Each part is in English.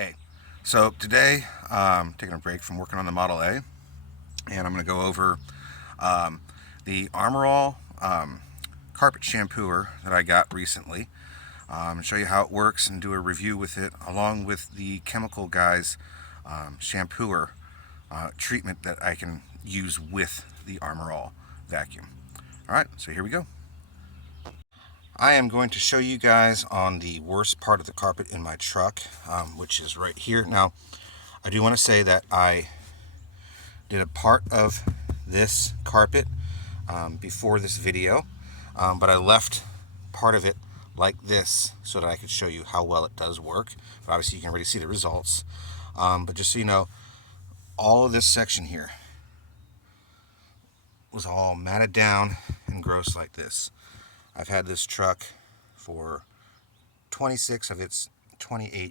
Hey, so today taking a break from working on the Model A, and I'm going to go over the Armor All carpet shampooer that I got recently, and show you how it works and do a review with it, along with the Chemical Guys shampooer treatment that I can use with the Armor All vacuum. Alright, so here we go. I am going to show you guys on the worst part of the carpet in my truck, which is right here. Now, I do want to say that I did a part of this carpet before this video, but I left part of it like this so that I could show you how well it does work. But obviously you can already see the results. But just so you know, all of this section here was all matted down and gross like this. I've had this truck for 28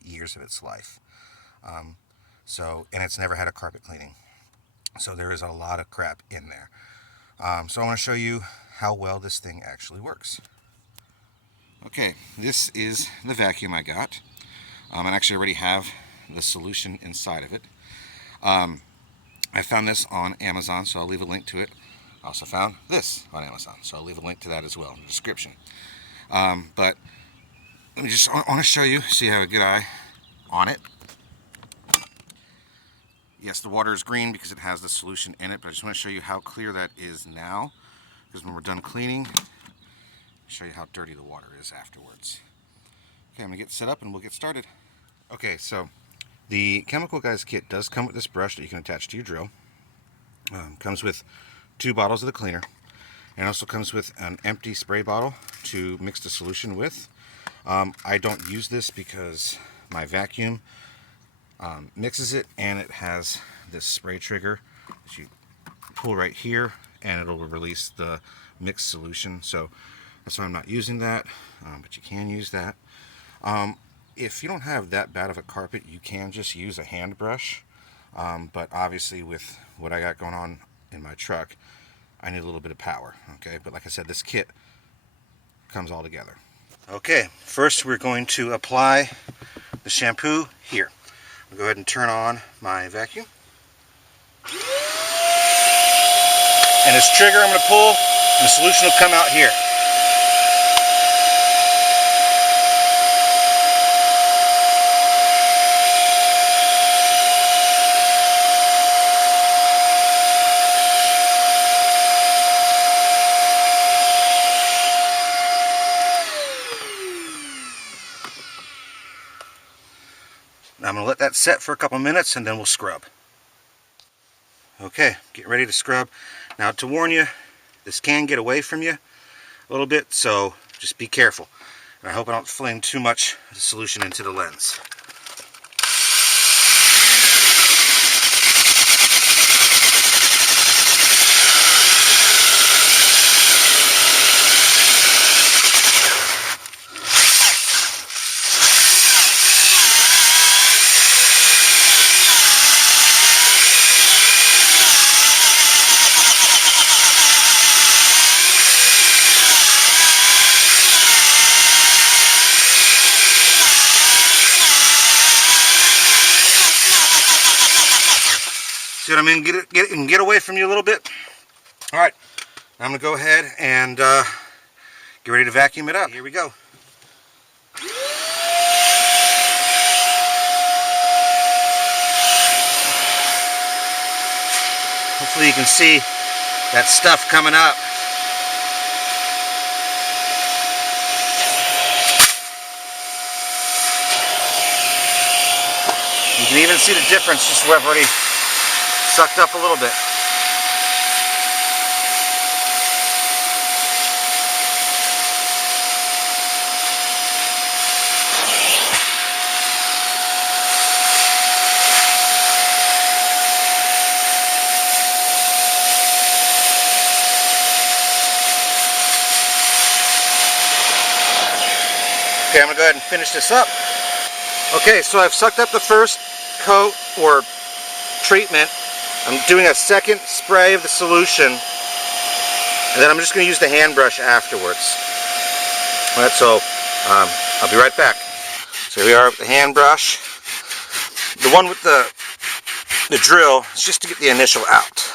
years of its life. And it's never had a carpet cleaning. So there is a lot of crap in there. So I want to show you how well this thing actually works. Okay, this is the vacuum I got. I actually already have the solution inside of it. I found this on Amazon, so I'll leave a link to it. I also found this on Amazon, so I'll leave a link to that as well in the description. But let me I want to show you, so you have a good eye on it. Yes, the water is green because it has the solution in it, but I just want to show you how clear that is now, because when we're done cleaning, I'll show you how dirty the water is afterwards. Okay, I'm going to get set up and we'll get started. Okay, so the Chemical Guys kit does come with this brush that you can attach to your drill. Comes with 2 bottles of the cleaner, and also comes with an empty spray bottle to mix the solution with. I don't use this because my vacuum mixes it, and it has this spray trigger that you pull right here and it'll release the mixed solution, so that's why I'm not using that, but you can use that. If you don't have that bad of a carpet, you can just use a hand brush, but obviously with what I got going on in my truck, I need a little bit of power. Okay, but like I said, this kit comes all together. Okay, first we're going to apply the shampoo here. I'll go ahead and turn on my vacuum. And this trigger I'm going to pull, and the solution will come out here. Now I'm going to let that set for a couple minutes and then we'll scrub. Okay, get ready to scrub. Now, to warn you, this can get away from you a little bit, so just be careful. And I hope I don't fling too much of the solution into the lens. See what I mean? Get away from you a little bit. All right, I'm gonna go ahead and get ready to vacuum it up. Here we go. Hopefully you can see that stuff coming up. You can even see the difference just where I've already sucked up a little bit. Okay, I'm going to go ahead and finish this up. Okay, so I've sucked up the first coat or treatment. I'm doing a second spray of the solution, and then I'm just going to use the hand brush afterwards. Alright, so I'll be right back. So here we are with the hand brush. The one with the drill is just to get the initial out.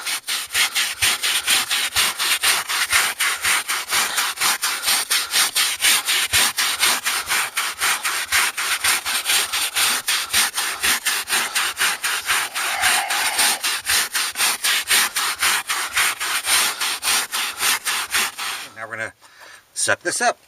Now we're going to suck this up.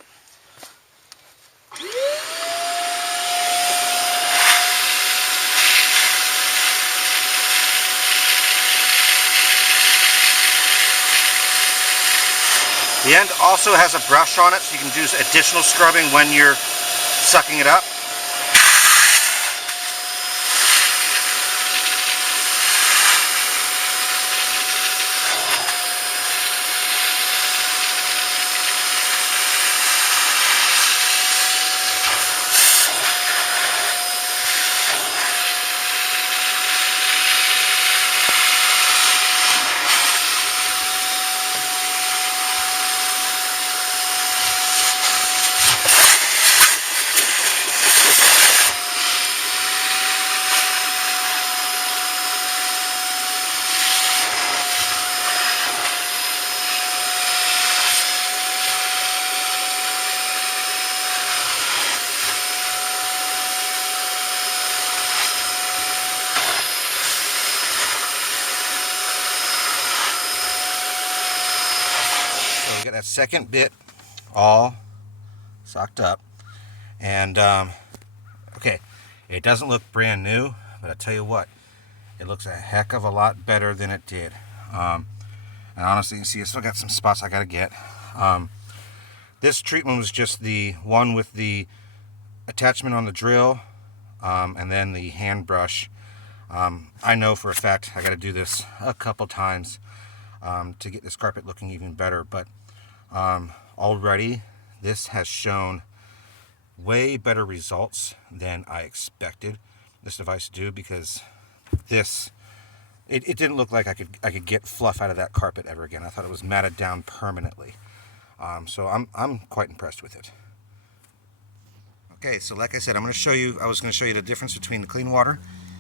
The end also has a brush on it, so you can do additional scrubbing when you're sucking it up. So we got that second bit all socked up, and okay, it doesn't look brand new, but I tell you what, it looks a heck of a lot better than it did. And honestly, you can see I still got some spots I gotta get. This treatment was just the one with the attachment on the drill, and then the hand brush. I know for a fact I got to do this a couple times to get this carpet looking even better, but already this has shown way better results than I expected this device to do, because this it didn't look like I could get fluff out of that carpet ever again. I thought it was matted down permanently. So I'm quite impressed with it. Okay, so like I said, I was going to show you the difference between the clean water,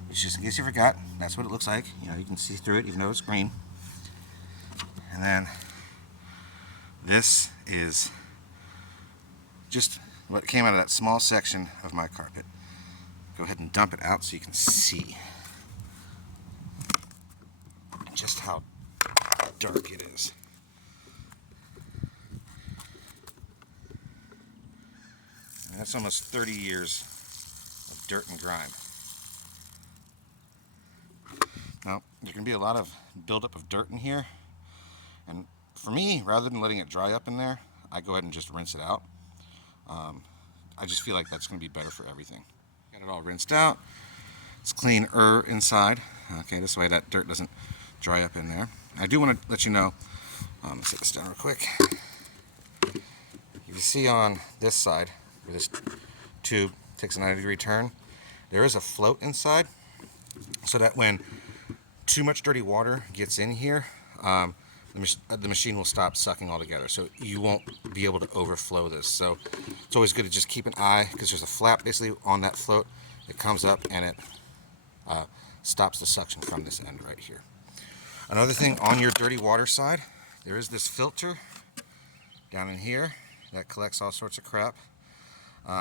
which, just in case you forgot, that's what it looks like. You know, you can see through it even though it's green. And then this is just what came out of that small section of my carpet. Go ahead and dump it out so you can see just how dark it is. And that's almost 30 years of dirt and grime. Now, there's going to be a lot of buildup of dirt in here, and for me, rather than letting it dry up in there, I go ahead and just rinse it out. I just feel like that's going to be better for everything. Got it all rinsed out. It's cleaner inside. Okay, this way that dirt doesn't dry up in there. I do want to let you know, let's set this down real quick. You see on this side, where this tube takes a 90-degree turn, there is a float inside, so that when too much dirty water gets in here, the machine will stop sucking altogether, so you won't be able to overflow this. So it's always good to just keep an eye, because there's a flap basically on that float. It comes up and it stops the suction from this end right here. Another thing, on your dirty water side, there is this filter down in here that collects all sorts of crap.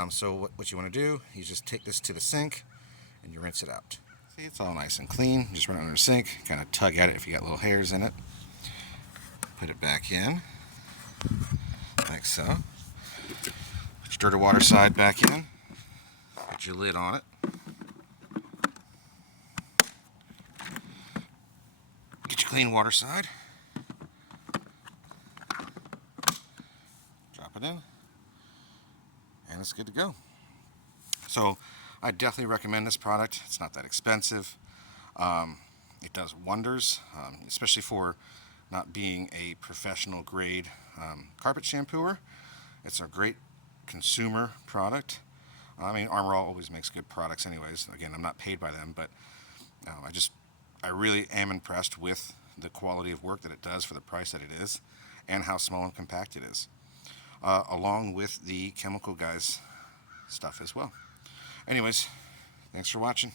So what you want to do, you just take this to the sink and you rinse it out. See, it's all nice and clean. Just run it under the sink, kind of tug at it if you got little hairs in it. Put it back in, like so. Put your dirty water side back in. Put your lid on it. Get your clean water side. Drop it in. And it's good to go. So I definitely recommend this product. It's not that expensive. It does wonders, especially for not being a professional grade carpet shampooer. It's a great consumer product. I mean, Armor All always makes good products anyways. Again, I'm not paid by them, but I really am impressed with the quality of work that it does for the price that it is, and how small and compact it is, along with the Chemical Guys stuff as well. Anyways, thanks for watching.